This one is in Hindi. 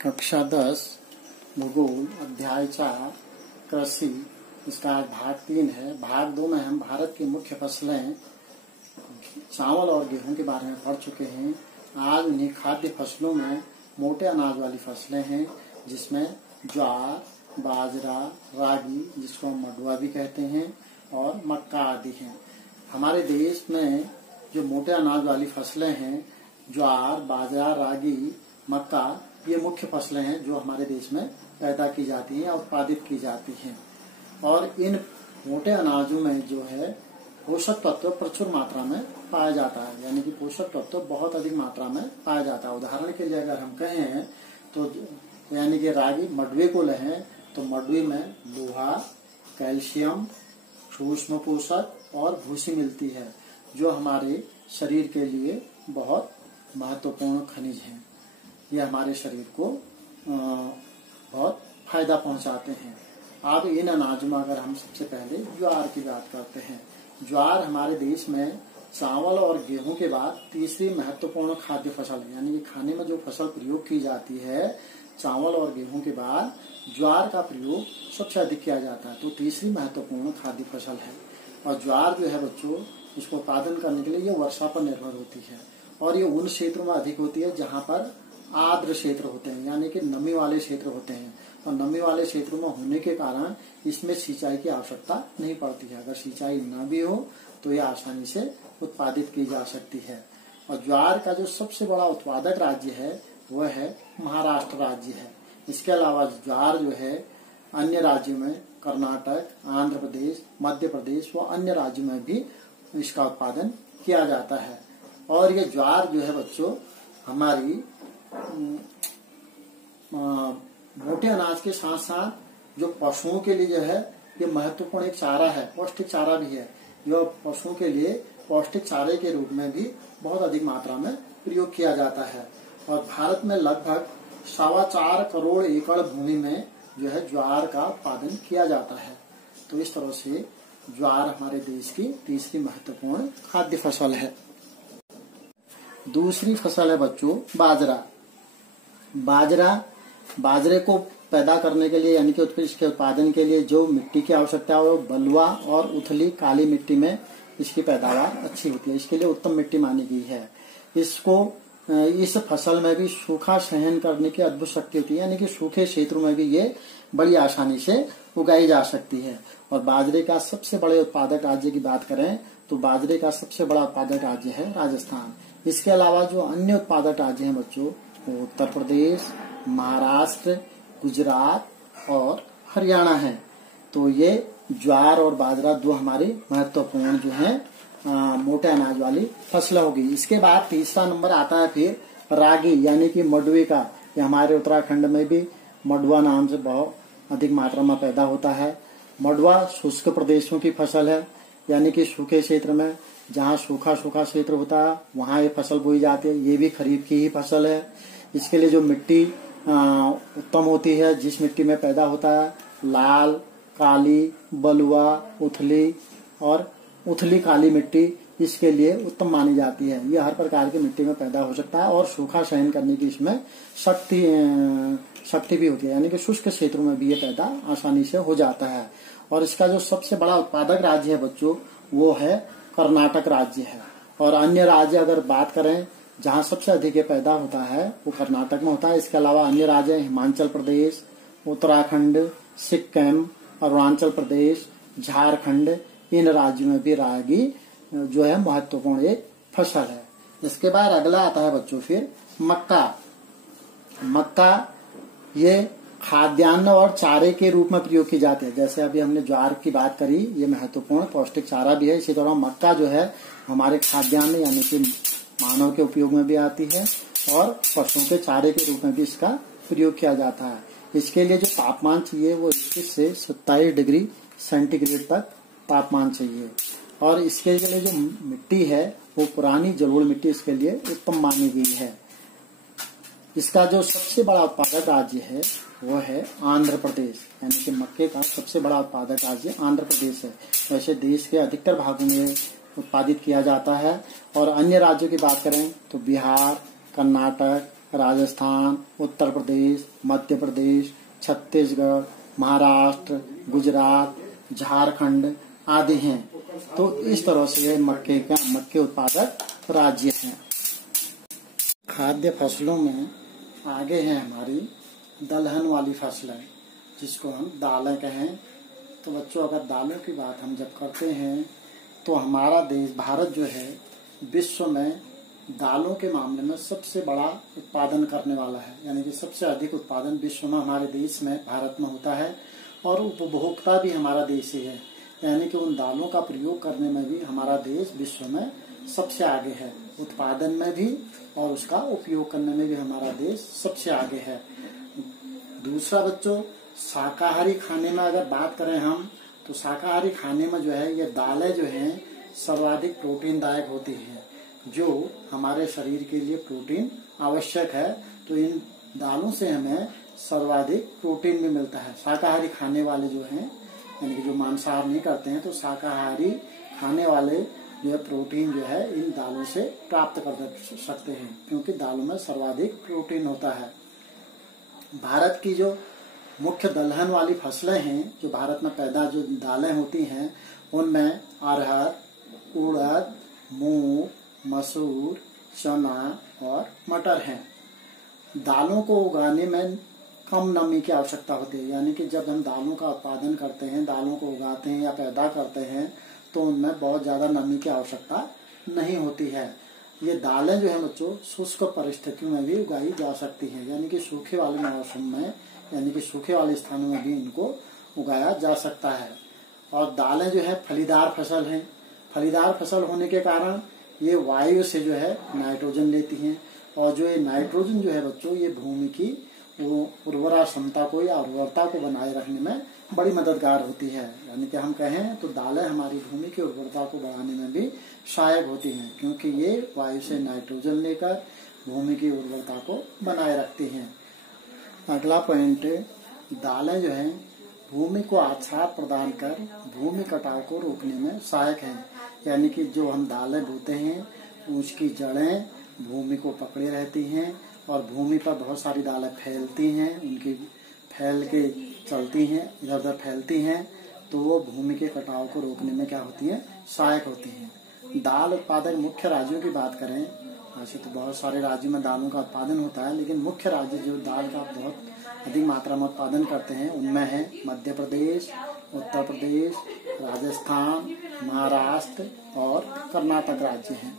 कक्षा 10 भूगोल अध्याय 4 कृषि। इसका आज भाग 3 है। भाग 2 में हम भारत की मुख्य फसलें चावल और गेहूं के बारे में पढ़ चुके हैं। आज उन्हीं खाद्य फसलों में मोटे अनाज वाली फसलें हैं, जिसमें ज्वार, बाजरा, रागी, जिसको हम मडुआ भी कहते हैं, और मक्का आदि हैं। हमारे देश में जो मोटे अनाज वाली फसलें हैं, ज्वार, बाजरा, रागी, मक्का, ये मुख्य फसलें हैं जो हमारे देश में पैदा की जाती हैं, उत्पादित की जाती हैं। और इन मोटे अनाजों में जो है पोषक तत्व प्रचुर मात्रा में पाया जाता है, यानी कि पोषक तत्व बहुत अधिक मात्रा में पाया जाता है। उदाहरण के लिए अगर हम कहें तो यानी कि रागी मडवे को लें तो मडवे में लोहा, कैल्शियम, सूक्ष्म पोषक और भूसी मिलती है, जो हमारे शरीर के लिए बहुत महत्वपूर्ण खनिज हैं। ये हमारे शरीर को बहुत फायदा पहुंचाते हैं। अब इन अनाजों में अगर हम सबसे पहले ज्वार की बात करते हैं। ज्वार हमारे देश में चावल और गेहूं के बाद तीसरी महत्वपूर्ण खाद्य फसल है, यानी कि खाने में जो फसल प्रयोग की जाती है, चावल और गेहूं के बाद ज्वार का प्रयोग सबसे अधिक किया जाता है, तो तीसरी महत्वपूर्ण खाद्य फसल है। और ज्वार जो है बच्चों, इसको उत्पादन करने के लिए ये वर्षा पर निर्भर होती है, और ये उन क्षेत्रों में अधिक होती है जहाँ पर आर्द्र क्षेत्र होते हैं, यानी कि नमी वाले क्षेत्र होते हैं। और नमी वाले क्षेत्रों में होने के कारण इसमें सिंचाई की आवश्यकता नहीं पड़ती है। अगर सिंचाई न भी हो तो ये आसानी से उत्पादित की जा सकती है। और ज्वार का जो सबसे बड़ा उत्पादक राज्य है वह है महाराष्ट्र राज्य है। इसके अलावा ज्वार जो है अन्य राज्यों में कर्नाटक, आंध्र प्रदेश, मध्य प्रदेश व अन्य राज्यों में भी इसका उत्पादन किया जाता है। और ये ज्वार जो है बच्चों हमारी मोटे अनाज के साथ साथ जो पशुओं के लिए जो है ये महत्वपूर्ण एक चारा है, पौष्टिक चारा भी है। जो पशुओं के लिए पौष्टिक चारे के रूप में भी बहुत अधिक मात्रा में प्रयोग किया जाता है। और भारत में लगभग 4.25 करोड़ एकड़ भूमि में जो है ज्वार का उत्पादन किया जाता है। तो इस तरह से ज्वार हमारे देश की तीसरी महत्वपूर्ण खाद्य फसल है। दूसरी फसल है बच्चों बाजरा। बाजरे को पैदा करने के लिए, यानी कि इसके उत्पादन के लिए जो मिट्टी की आवश्यकता है वो बलुआ और उथली काली मिट्टी में इसकी पैदावार अच्छी होती है। इसके लिए उत्तम मिट्टी मानी गई है। इस फसल में भी सूखा सहन करने की अद्भुत शक्ति होती है, यानी कि सूखे क्षेत्रों में भी ये बड़ी आसानी से उगाई जा सकती है। और बाजरे का सबसे बड़े उत्पादक राज्य की बात करें तो बाजरे का सबसे बड़ा उत्पादक राज्य है राजस्थान। इसके अलावा जो अन्य उत्पादक राज्य हैं बच्चों, उत्तर प्रदेश, महाराष्ट्र, गुजरात और हरियाणा है। तो ये ज्वार और बाजरा दो हमारे महत्वपूर्ण जो है मोटे अनाज वाली फसल होगी। इसके बाद तीसरा नंबर आता है फिर रागी, यानी कि मडवे का। ये हमारे उत्तराखंड में भी मडुआ नाम से बहुत अधिक मात्रा में पैदा होता है। मडुआ शुष्क प्रदेशों की फसल है, यानी कि सूखे क्षेत्र में जहाँ सूखा क्षेत्र होता है वहाँ ये फसल बोई जाती है। ये भी खरीफ की ही फसल है। इसके लिए जो मिट्टी उत्तम होती है, जिस मिट्टी में पैदा होता है, लाल, काली, बलुआ, उथली काली मिट्टी इसके लिए उत्तम मानी जाती है। ये हर प्रकार की मिट्टी में पैदा हो सकता है और सूखा सहन करने की इसमें शक्ति भी होती है, यानी कि शुष्क क्षेत्रों में भी ये पैदा आसानी से हो जाता है। और इसका जो सबसे बड़ा उत्पादक राज्य है बच्चों वो है कर्नाटक राज्य है। और अन्य राज्य अगर बात करें जहाँ सबसे अधिक ये पैदा होता है वो कर्नाटक में होता है। इसके अलावा अन्य राज्य हिमाचल प्रदेश, उत्तराखंड, सिक्किम, अरुणाचल प्रदेश, झारखंड, इन राज्यों में भी रागी जो है महत्वपूर्ण एक फसल है। इसके बाद अगला आता है बच्चों फिर मक्का ये खाद्यान्न और चारे के रूप में प्रयोग की जाती है। जैसे अभी हमने ज्वार की बात करी, ये महत्वपूर्ण पौष्टिक चारा भी है। इसी तरह मक्का जो है हमारे खाद्यान्न यानी कि मानव के उपयोग में भी आती है और पशुओं के चारे के रूप में भी इसका प्रयोग किया जाता है। इसके लिए जो तापमान चाहिए वो 21 से 27 डिग्री सेंटीग्रेड तक तापमान चाहिए। और इसके लिए जो मिट्टी है वो पुरानी जलोढ़ मिट्टी इसके लिए उत्तम मानी गई है। इसका जो सबसे बड़ा उत्पादक राज्य है वो है आंध्र प्रदेश, यानी कि मक्के का सबसे बड़ा उत्पादक राज्य आंध्र प्रदेश है। वैसे देश के अधिकतर भागों में उत्पादित किया जाता है। और अन्य राज्यों की बात करें तो बिहार, कर्नाटक, राजस्थान, उत्तर प्रदेश, मध्य प्रदेश, छत्तीसगढ़, महाराष्ट्र, गुजरात, झारखंड आदि हैं। तो इस तरह से ये मक्के उत्पादक राज्य हैं। खाद्य फसलों में आगे है हमारी दलहन वाली फसलें, जिसको हम दालें कहें। तो बच्चों, अगर दालों की बात हम जब करते हैं तो हमारा देश भारत जो है विश्व में दालों के मामले में सबसे बड़ा उत्पादन करने वाला है। यानी कि सबसे अधिक उत्पादन विश्व में हमारे देश में, भारत में होता है। और उपभोक्ता भी हमारा देश ही है। यानी कि उन दालों का प्रयोग करने में भी हमारा देश विश्व में सबसे आगे है। उत्पादन में भी और उसका उपयोग करने में भी हमारा देश सबसे आगे है। दूसरा बच्चों, शाकाहारी खाने में अगर बात करें हम, तो शाकाहारी खाने में जो है ये दालें जो हैं सर्वाधिक प्रोटीनदायक होती हैं, जो हमारे शरीर के लिए प्रोटीन आवश्यक है। तो इन दालों से हमें सर्वाधिक प्रोटीन भी मिलता है। शाकाहारी खाने वाले जो हैं, यानी कि जो मांसाहार नहीं करते हैं, तो शाकाहारी खाने वाले जो है प्रोटीन जो है इन दालों से प्राप्त कर सकते हैं, क्योंकि दालों में सर्वाधिक प्रोटीन होता है। भारत की जो मुख्य दलहन वाली फसलें हैं, जो भारत में पैदा जो दालें होती हैं, उनमें अरहर, उड़द, मूंग, मसूर, चना और मटर हैं। दालों को उगाने में कम नमी की आवश्यकता होती है। यानी कि जब हम दालों का उत्पादन करते हैं, दालों को उगाते हैं या पैदा करते हैं, तो उनमें बहुत ज्यादा नमी की आवश्यकता नहीं होती है। ये दालें जो है बच्चों शुष्क परिस्थितियों में भी उगाई जा सकती हैं। यानी कि सूखे वाले मौसम में, यानी कि सूखे वाले स्थानों में भी इनको उगाया जा सकता है। और दालें जो है फलीदार फसल हैं। फलीदार फसल होने के कारण ये वायु से जो है नाइट्रोजन लेती हैं। और जो ये नाइट्रोजन जो है बच्चों, ये भूमि की उर्वरा क्षमता को या उर्वरता को बनाए रखने में बड़ी मददगार होती है। यानी कि हम कहें तो दालें हमारी भूमि की उर्वरता को बढ़ाने में भी सहायक होती हैं, क्योंकि ये वायु से नाइट्रोजन लेकर भूमि की उर्वरता को बनाए रखती हैं। अगला पॉइंट, दालें जो है भूमि को आच्छाद प्रदान कर भूमि कटाव को रोकने में सहायक है। यानी कि जो हम दालें बोते हैं, उसकी जड़ें भूमि को पकड़े रहती हैं और भूमि पर बहुत सारी दालें फैलती हैं, उनकी फैल के चलती हैं, इधर उधर फैलती हैं, तो वो भूमि के कटाव को रोकने में क्या होती है, सहायक होती हैं। दाल उत्पादक मुख्य राज्यों की बात करें, वैसे तो बहुत सारे राज्यों में दालों का उत्पादन होता है, लेकिन मुख्य राज्य जो दाल का बहुत अधिक मात्रा में उत्पादन करते हैं उनमें है मध्य प्रदेश, उत्तर प्रदेश, राजस्थान, महाराष्ट्र और कर्नाटक राज्य हैं।